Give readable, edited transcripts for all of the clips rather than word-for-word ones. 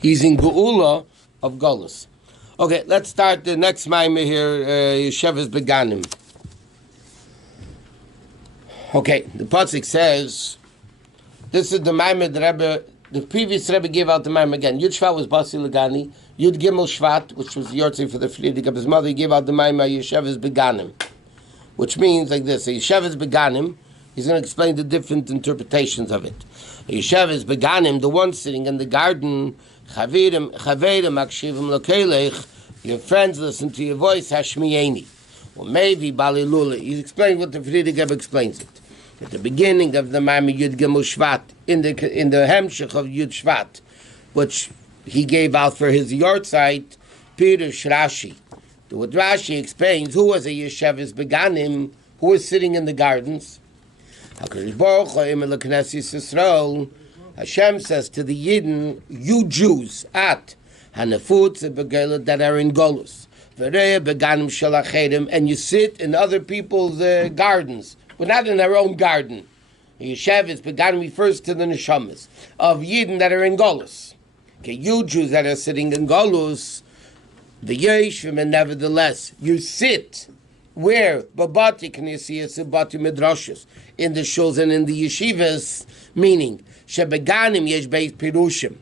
He's in Geula of Golus. Okay, let's start the next Maamar here, Yosef Beganim. Okay, the Pasuk says, this is the Maamar the Rebbe, the previous Rebbe gave out the Maamar again. Yud Shvat was Basi LeGani, Yud Gimel Shvat, which was the Yortzei for the Friedrich of his mother, he gave out the Maamar Yosef Beganim, which means like this, Yosef Beganim, he's going to explain the different interpretations of it. Yosef Beganim, the one sitting in the garden, Chaverim Akshivim Lokelech, your friends listen to your voice, Hashmiyeni. Or maybe Bali Lula. He's explaining what the Friedrich Rebbe explains it. At the beginning of the Maamar Yud Gimel Shvat, in the Hemshech of Yud Shvat, which he gave out for his Yortzeit, Pirush Rashi. What Rashi explains, who was a Yosef Beganim, who was sitting in the gardens. Hashem says to the Yidden, you Jews, at Hanafut that are in Golus, and you sit in other people's gardens. We're not in our own garden. Yosef is Beganim refers to the neshamas of Yidden that are in Golus. Okay, you Jews that are sitting in Golus, the Yeshvim, and nevertheless, you sit where? Babati can you see Bati Midrashis, in the shuls and in the yeshivas, meaning Shebeganim yesh beis pirushim.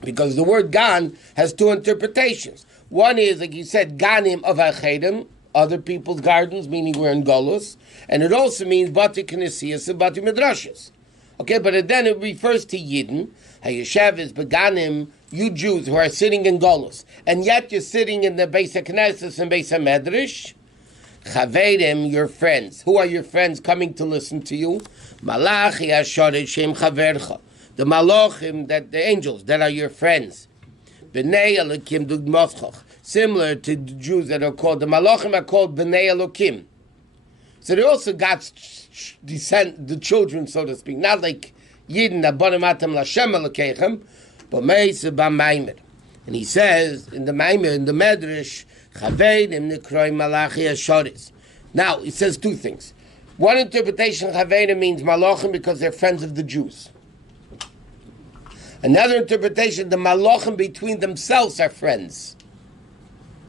Because the word gan has two interpretations. One is, like you said, ganim of achedim, other people's gardens, meaning we're in Golus, and it also means Bati Knesiyas and Bati Midrashis. Okay, but then it refers to Yidden, Hayeshev is Beganim, you Jews who are sitting in Golus, and yet you're sitting in the Beis HaKnesses and Beis HaMedrash. Chaverim, your friends. Who are your friends coming to listen to you? Malachi Ashoret Shem Chavercha. The Malachim, that the angels that are your friends. B'nei Elokim Dugmoschach. Similar to the Jews that are called, the Malachim are called B'nei Elokim. So they also got the children, so to speak. Not like Yidden, Abonim Lashem Elokechem, but Meisa B'Maamar. And he says, in the Maamar, in the Medrash, now, it says two things. One interpretation, Chavedim means Malachim because they're friends of the Jews. Another interpretation, the Malachim between themselves are friends.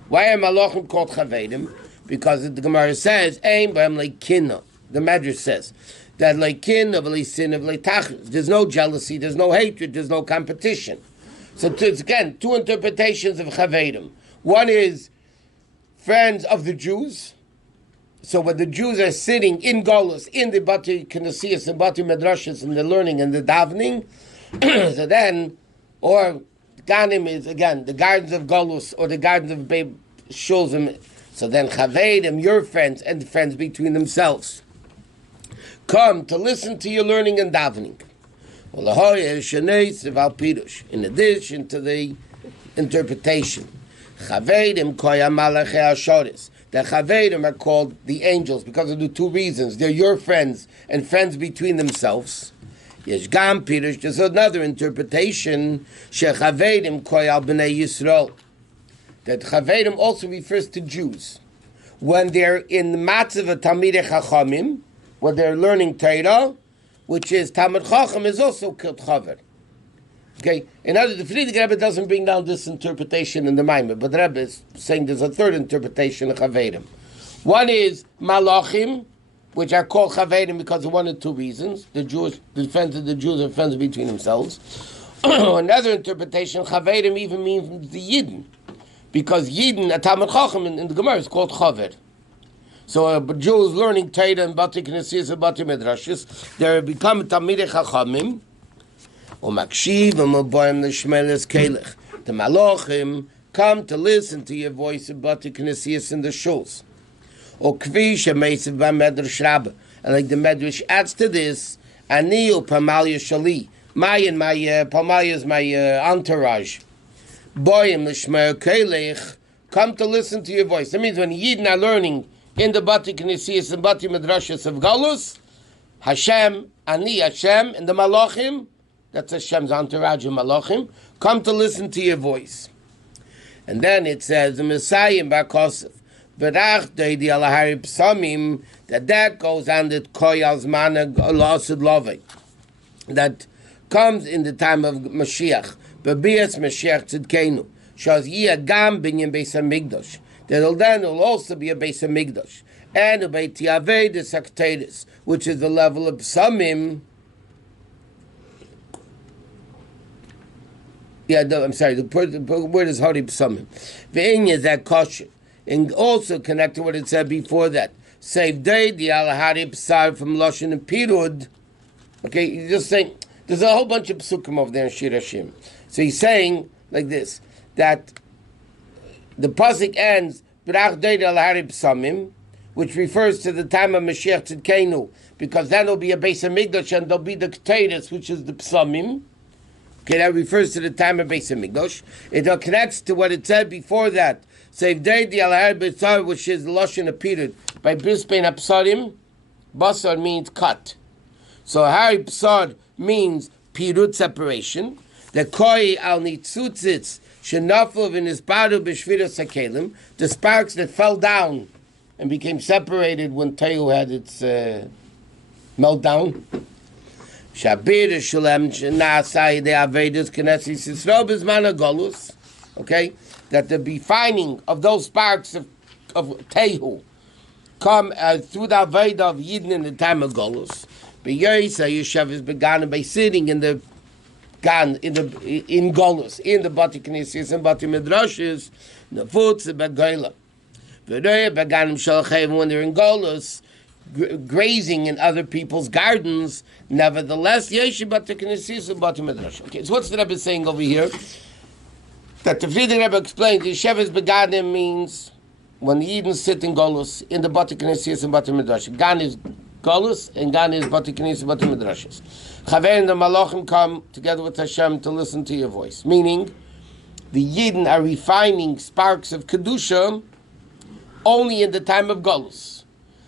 Why are Malachim called Chavedim? Because the Gemara says, Ein b'hem le'kinna. The Medrash says that le'kinna v'le'sin v'le'tachlis. There's no jealousy, there's no hatred, there's no competition. So it's again two interpretations of Chavedim. One is friends of the Jews. So when the Jews are sitting in Golus, in the Bati Knesiyas and Bati Midrashis, and the learning and the davening, so then, or Ganim is again the gardens of Golus or the gardens of Beis Shulzim. So then Chavedim, your friends and the friends between themselves, come to listen to your learning and davening. In addition to the interpretation, Chavedim koya malachei ashoris. The Chavedim are called the angels because of the two reasons. They're your friends and friends between themselves. Yesh gam pirush. There's another interpretation. Shechavedim koya b'nei Yisrael. That Chavedim also refers to Jews. When they're in the matzav of Talmidei Chachamim, when they're learning Torah, which is Talmid Chacham is also called Chaver. Okay, in other words, the Friedrich Rebbe doesn't bring down this interpretation in the Maamar, but the Rebbe is saying there's a third interpretation of Chavedim. One is Malachim, which are called Chavedim because of one or two reasons. The friends of the Jews are friends between themselves. Another interpretation, Chavedim even means the Yidden, because Yidden, a Talmid Chacham in the Gemara is called Chaver. So a Jew is learning Torah and Bati Knesiyas and Bati Midrashis. They become Talmidei Chachamim. The Malachim come to listen to your voice of Bati Knesiyas in the shuls. And like the Medrash adds to this, Aniu Pamalya Shali. My Pamalya is my entourage. Boyim Lishmer Kelech come to listen to your voice. That means when Yidden are learning in the Bati Knesiyas and Bati Midrashis of Galus, Hashem, Ani Hashem, and the Malachim, that's Hashem's entourage of Malachim, come to listen to your voice. And then it says, the Messiah Bakosef, Berach Deidi Alahari Psamim, that goes on the Koyal's Mana Lasid Love, that comes in the time of Mashiach. Bebias Mashiach Tzidkenu. Shaz Yia Gam Binyan Beis HaMikdash. That'll then will also be a Beis HaMikdash. And a Beit Yaveh the Saktatus, which is the level of Psamim. I'm sorry, the word is Hari Psamim. Ve'enya that kosher. And also connect to what it said before that. Save day, the Alahari Psar from Lashon and Pirud. Okay, he's just saying, there's a whole bunch of psukim over there in Shir Hashim. So he's saying like this, that the pasuk ends, B'rach day, the Alahari Psamim, which refers to the time of Mashiach Tzidkenu, because then there'll be a Beis HaMikdash and there'll be the Keteiros, which is the Psamim. Okay, that refers to the time of Beis HaMikdash. It connects to what it said before that. Save day the Alahar B'tzar, which is the Lashon Apirud. By Bris Bein Apsarim, Basar means cut. So Hari Psar means Pirud, separation. The Koi al Nitzutzitz, Shenaflov in his Baru B'Shviras HaKelim, the sparks that fell down and became separated when Tehu had its meltdown. Shabir Shalem Nasai de Avedus Knesset Yisrael Bizman Golus. Okay, that the refining of those sparks of Tehu come through the Aveda of Yidden in the time of Golus. B'Yosef Yosef is begun by sitting in the Gan in Golus, in the Bati Knesset and Bati Midrashes, Nefutz Begoila. When they're in Golus, grazing in other people's gardens, nevertheless, okay, so what's the Rebbe saying over here? That the Friedrich Rebbe explains, Yesheves Beganim means when the Eden sit in Golus, in the Bati Knesset and Bati Midrash. Gan is Golus, and Gan is Bati Knesset and Bati Midrashes. Chaver and the Malachim come together with Hashem to listen to your voice. Meaning, the Yidden are refining sparks of Kedusha only in the time of Golus.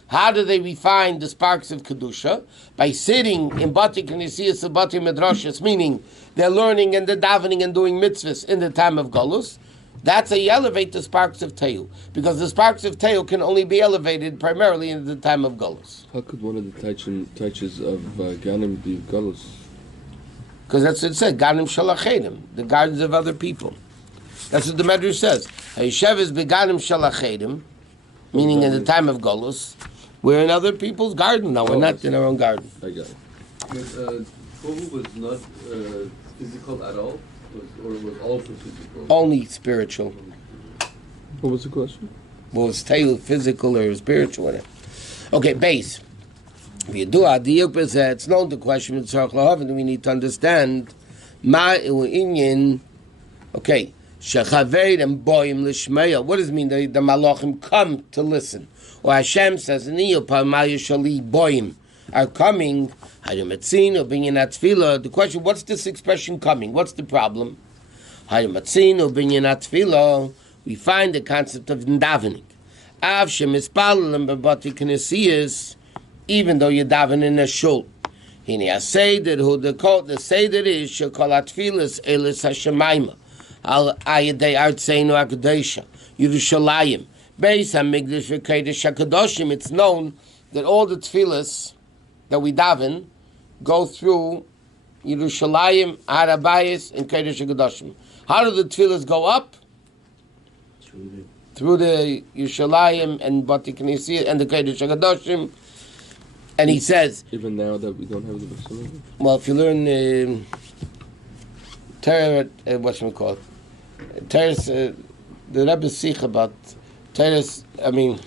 How do they refine the sparks of Kedusha? By sitting in Bati Knesset and Bati Midrashes, meaning they're learning and they're davening and doing mitzvahs in the time of Golus. That's how you elevate the sparks of Tehu. Because the sparks of Tehu can only be elevated primarily in the time of Golus. How could one of the touches of Ganim be Golus? Because that's what it said, Ganim Shalachedim, the gardens of other people. That's what the Medrash says. Hayeshev is Beganim Shalachedim, meaning in the time of Golus. We're in other people's garden now. We're not in our own garden. I got it. But Tohu was not physical at all? Or was also physical? Only spiritual. What was the question? Well, was Tehu physical or spiritual? Okay, base. It's known the question with Tzarech Lahavin, we need to understand okay, Shechaveid and Boim Lishmeya. What does it mean? The Malachim come to listen. Or Hashem says, Boim are coming. The question, what's this expression coming? What's the problem? We find the concept of davening. Even though you daven in a shul. I say that who the Seder is Shekolat Tfilas Elis Hashemayma Al Ayadei Artseinu Akadesha Yerushalayim Beis HaMikdash V'Kodesh HaKadoshim. It's known that all the tefillas that we daven go through Yerushalayim, Harabayis, and Kodesh HaKadoshim. How do the tefillas go up? Through the Yerushalayim and Bati Knesset and the Kodesh HaKadoshim. And he says, even now that we don't have the Basi. Well, if you learn Torah, whatchamacallit, Torah's, the Rebbe's Sikh about Torah's, I mean,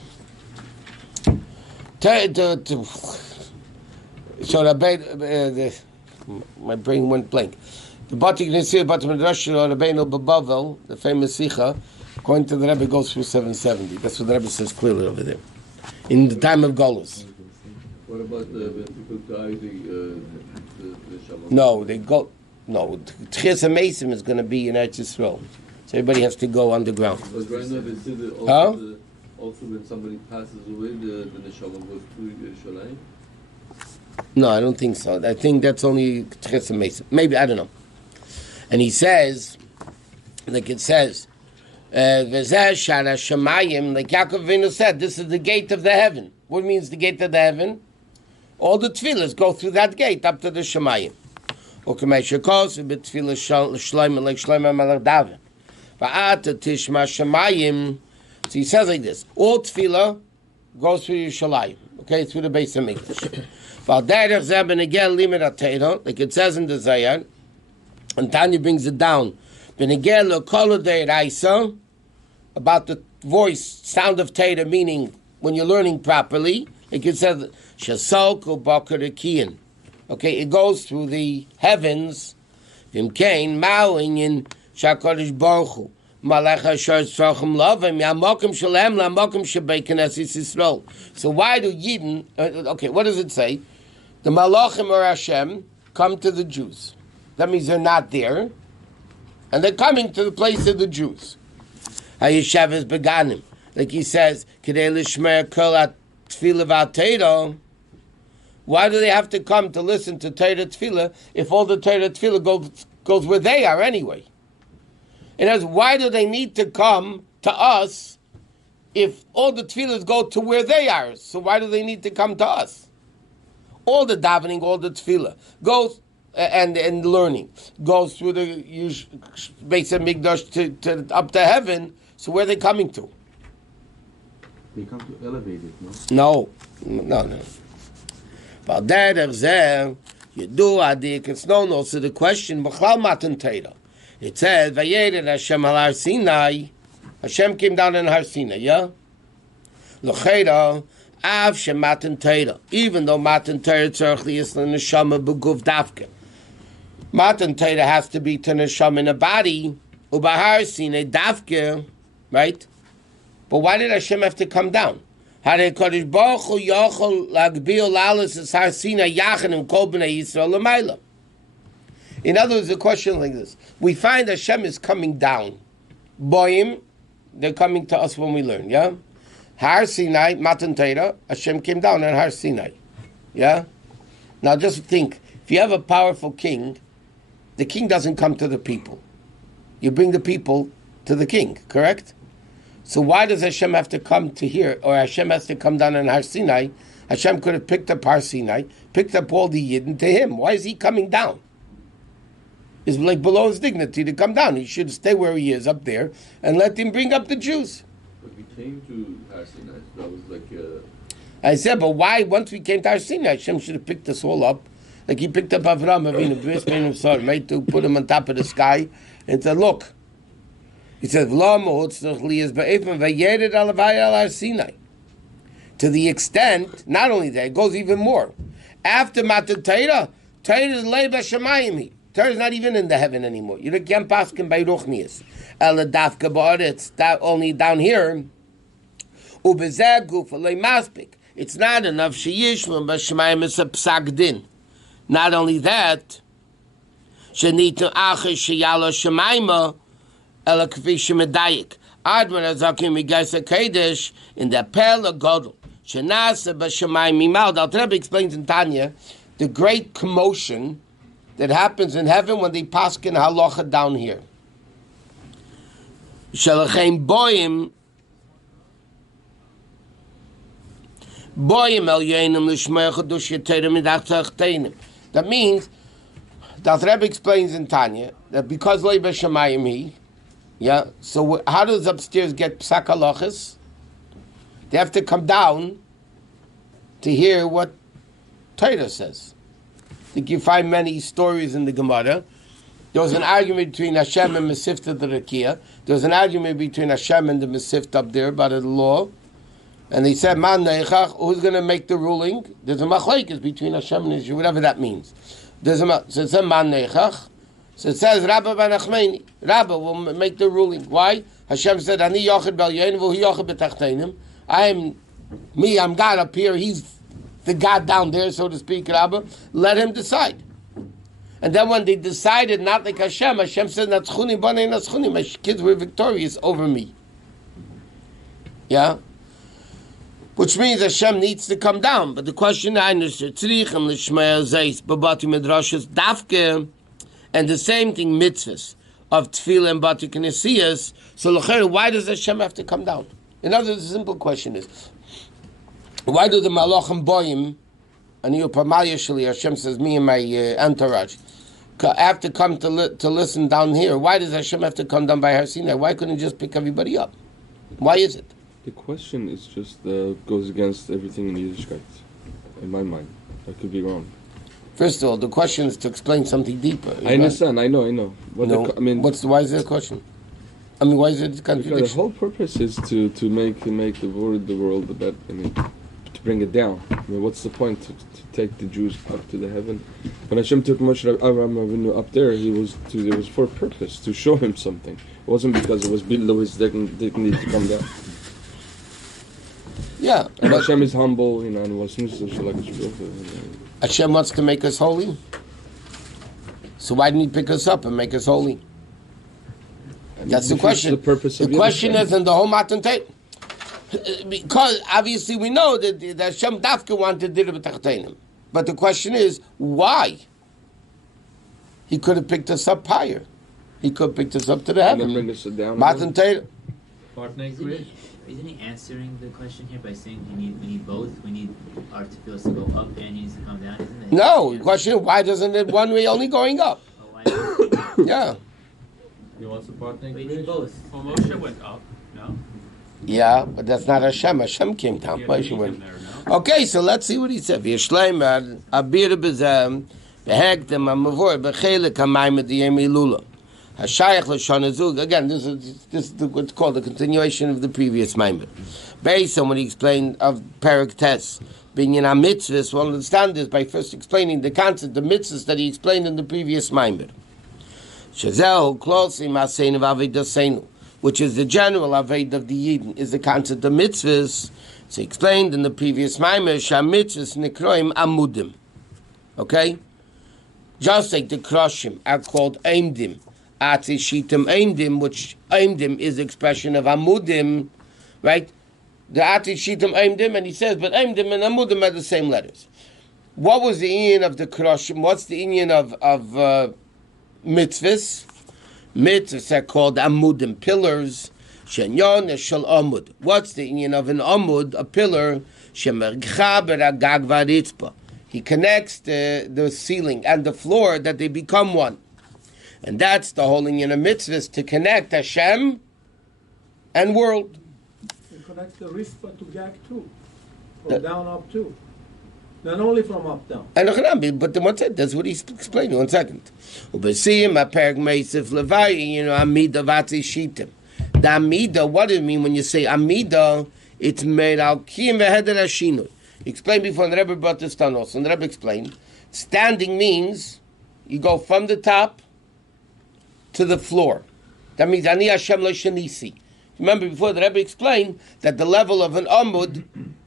so Rabbi, my brain went blank. The Bati Knesset, Bati Midrash, Rabbeinu Babavel, the famous Sikha, according to the Rebbe, goes through 770. That's what the Rebbe says clearly over there. In the time of Golus. What about when people die, the Shabbat? No, they go. No, Tchias HaMeisim is going to be in Eretz Yisrael, so everybody has to go underground. But right now they say that also when somebody passes away, the neshama goes to Yerushalayim. No, I don't think so. I think that's only Tchias HaMeisim. Maybe, I don't know. And he says, like it says, V'zeh Shara Shamayim, like Yaakov Avinu said, this is the gate of the heaven. What means the gate of the heaven? All the tefillahs go through that gate up to the Shemayim. U'kameshakos b'tefillah shloim like Shlomo Melech David. Va'ata tishma shemayim. So he says like this: all tefillah goes through Yerushalayim, okay, through the Beis Hamikdash. V'alderech zeh b'negel limud haTorah, like it says in the Zayar, and Tanya brings it down. B'negel l'kol de'iraisa, about the voice, sound of Torah, meaning when you're learning properly. Like it says, shesok u'bakar kiyin. Okay, it goes through the heavens. V'imkein ma'oinyin shakadosh baruch hu. So why do Yidden, okay, what does it say? The Malachim or Hashem come to the Jews. That means they're not there, and they're coming to the place of the Jews. Hayeshav is beganim. Like he says, why do they have to come to listen to Torah Tefillah if all the Torah Tefillah goes where they are anyway? In other words, why do they need to come to us if all the tefillahs go to where they are? So why do they need to come to us? All the davening, all the tefillah goes, and learning goes through the Beis Hamikdash to up to heaven. So where are they coming to? They come to elevate it, no? No. But there, you do adik. It's no. So the question, b'chlal matan Torah. It says, "Vayered Hashem al Har Sinai." Hashem came down in Har Sinai, yeah. L'cheira av shematan Torah. Even though matan Torah tzarich liyis l'neshama b'guf davke. Matan Torah has to be to neshama in a body. Ubahar Sinai davke, right? But why did Hashem have to come down? Harei Kodesh Baruch Hu yochol lagbil lalas es Har Sinai yachanim kol bnei Yisrael l'mayla. In other words, the question is like this. We find Hashem is coming down. Boim, they're coming to us when we learn, yeah? Har Sinai, Matan Torah, Hashem came down on Har Sinai, yeah? Now just think, if you have a powerful king, the king doesn't come to the people. You bring the people to the king, correct? So why does Hashem have to come to here, or Hashem has to come down on Har Sinai? Hashem could have picked up Har Sinai, picked up all the Yidden to him. Why is he coming down? It's like below his dignity to come down. He should stay where he is, up there, and let him bring up the Jews. But we came to Har Sinai, so that was like I said, but why, once we came to Har Sinai, Hashem should have picked us all up, like he picked up Avram Avinu, right, to put him on top of the sky, and said, look, he said, to the extent, not only that, it goes even more. After Matan Torah, Torah is lei b'shamayim. Torah is not even in the heaven anymore. You can't pass him by ruchnias. Ela dafka ba'aretz, that only down here. Ubezeh guf alei maspik. It's not enough. Sheyishlam b'shamayim is a psak din. Not only that, shenitu acher sheyala shemayma ela kvi shemedayik. Admar azakim migaisa kedesh in the pel agodol. Shenasa b'shamayim mimal. The Rebbe explains in Tanya the great commotion that happens in heaven when they paskin halacha down here. Shalachem boyim el yenim l'shmei chadush yeterim midach teinim. That means, the Rebbe explains in Tanya that because lei b'shamayim he, yeah. So how does upstairs get psak halachas? They have to come down to hear what Torah says. I think you find many stories in the Gemara. There was an argument between Hashem and Mesifta the Rakia. There was an argument between Hashem and the Mesifta up there about the law. And they said, Man neichach, who's going to make the ruling? There's a machlekes between Hashem and Israel, whatever that means. So it says, Man neichach. So it says, Rabbi Menachem, Rabbi will make the ruling. Why? Hashem said, Ani yochid bel yeinu, he yochid b'tachteinim. I'm God up here, he's the God down there, so to speak, Rabbi, let him decide. And then when they decided not like Hashem, Hashem said, Natschuni b'nei natschuni, my kids were victorious over me. Yeah? Which means Hashem needs to come down. But the question I understood, tzrichem l'shmei zeis, b'bati midrashas dafke, and the same thing, mitzvahs, of tefillah and bati knesiyas, so l'chayr, why does Hashem have to come down? In other words, the simple question is, why do the malachim boyim, and you Hashem says, me and my entourage, have to come to listen down here? Why does Hashem have to come down by Har Sinai? Why couldn't he just pick everybody up? Why is it? The question is just goes against everything in Yiddishkeit, in my mind. I could be wrong. First of all, the question is to explain something deeper. I understand. I know. Why is there a question? I mean, why is it a contradiction? Because the whole purpose is to make the world better. To bring it down. What's the point to take the Jews up to the heaven? When Hashem took Moshe Avraham Avinu up there, it was for a purpose, to show him something. It wasn't because it was below his dignity to come down. Yeah. And Hashem is humble, and was Hashem wants to make us holy. So why didn't he pick us up and make us holy? That's the question. The question is in the whole Matan Torah. Because obviously we know that Hashem Dafka wanted Dira B'Tachtenim. But the question is, why? He could have picked us up higher. He could have picked us up to the heaven. And then bring us down. Matan Torah. Isn't he answering the question here by saying we need both? We need our tefillos to go up and he needs to come down? Isn't it? No, the question is, why doesn't it one way only going up? Oh, why not? Yeah. He wants the partner. We need both. Well, Moshe went up, no? Yeah, but that's not Hashem. Hashem came down. Moshe went. There, no? Okay, so let's see what he said. V'yishleimer abir b'zem v'hegdem amavor b'chelik hamayim d'yem ilula. Hashayach l'shon azug. Again, this is what's called the continuation of the previous Maamar. Based on what he explained of Parak Tes, binyan ha-mitzvahs, we'll understand this by first explaining the concept, the mitzvahs that he explained in the previous Maamar. Shazel closely maseinu v'avidaseinu, which is the general aved of the Yidden, is the concept of mitzvahs. It's explained in the previous Maamar, shah-mitzvahs nikroim amudim. Okay? Just like the kroshim are called aimdim, Atishitim Eimdim, which Eimdim is the expression of Amudim, right? The Atishitim Eimdim, and he says, but Eimdim and Amudim are the same letters. What was the inyan of the Kroshim? What's the inyan of mitzvahs? Mitzvahs are called Amudim, pillars. Shenyon Shel Amud. What's the inyan of an Amud, a pillar? Shemergcha Beragag Varitzpa. He connects the ceiling and the floor that they become one. And that's the whole inyan of mitzvahs, to connect Hashem and world. You connect the Rizpa to Gag too, from down up too. Not only from up down. But then what's it? That's what he's explaining. 1 second. Ubasiyim aperg meisif levai, amida vati shitim. The amida, what does it mean when you say amida? It's made al kiyim veheder hashinu. Explained before, and the Rebbe brought this down also. And the Rebbe explained, standing means you go from the top to the floor. That means Ani Hashem lo shenisi. Remember before the Rebbe explained that the level of an amud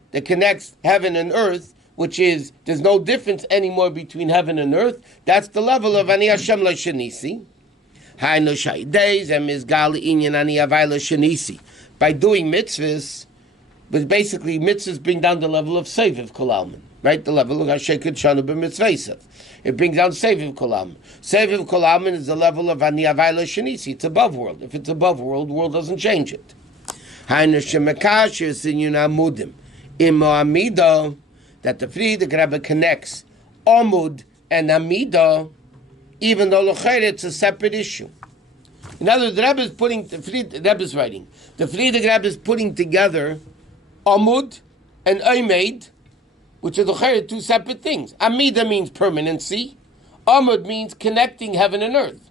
that connects heaven and earth, which is there's no difference anymore between heaven and earth, that's the level of Ani Hashem lo shenisi. Hainu shaydei zem izgal inyan ani avai lo shenisi. By doing mitzvahs, but basically mitzvahs bring down the level of seviv kol almin, right? The level of hasheket shanu b'mitzvaysav. It brings down Seviv Kolam. Seviv Kolam is the level of Ani Avayla Shanisi. It's above world. If it's above world, world doesn't change it. Hainu Shemekashis in Yunamudim. Imo Amida, that the Friedrich Rebbe connects Amud and Amida, even though L'chayr it's a separate issue. In other words, the Rebbe is putting, Rebbe's writing, the Friedrich Rebbe is putting together Amud and Aymed, which are the two separate things. Amida means permanency. Amud means connecting heaven and earth.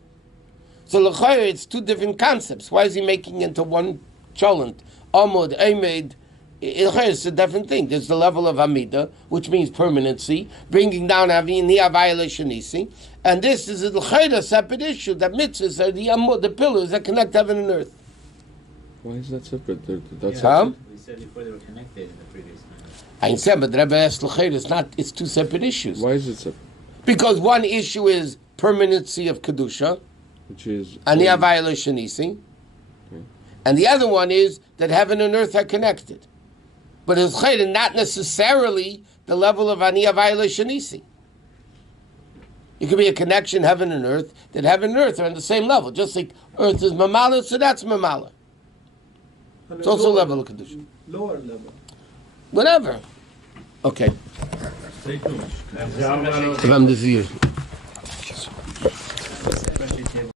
So l'chayr, it's two different concepts. Why is he making into one cholent? Amud, Amed, it's a different thing. There's the level of Amida, which means permanency, bringing down Avini Avayla Shanisi. And this is a separate issue, that mitzvahs are the Amud, the pillars that connect heaven and earth. Why is that separate? That's We said before they were connected in the previous one. I said, but the Rebbe asked l'chayr, it's two separate issues. Why is it separate? Because one issue is permanency of Kedusha, which is Ani Avayla Shanisi, and the other one is that heaven and earth are connected. But it's l'chayr, not necessarily the level of Ani Avayla Shanisi. It could be a connection, heaven and earth, that heaven and earth are on the same level. Just like earth is Mamala, so that's Mamala. It's also a level of Kedusha. Lower level. Whatever. Okay. Stay tuned. If I'm this year. Especially table.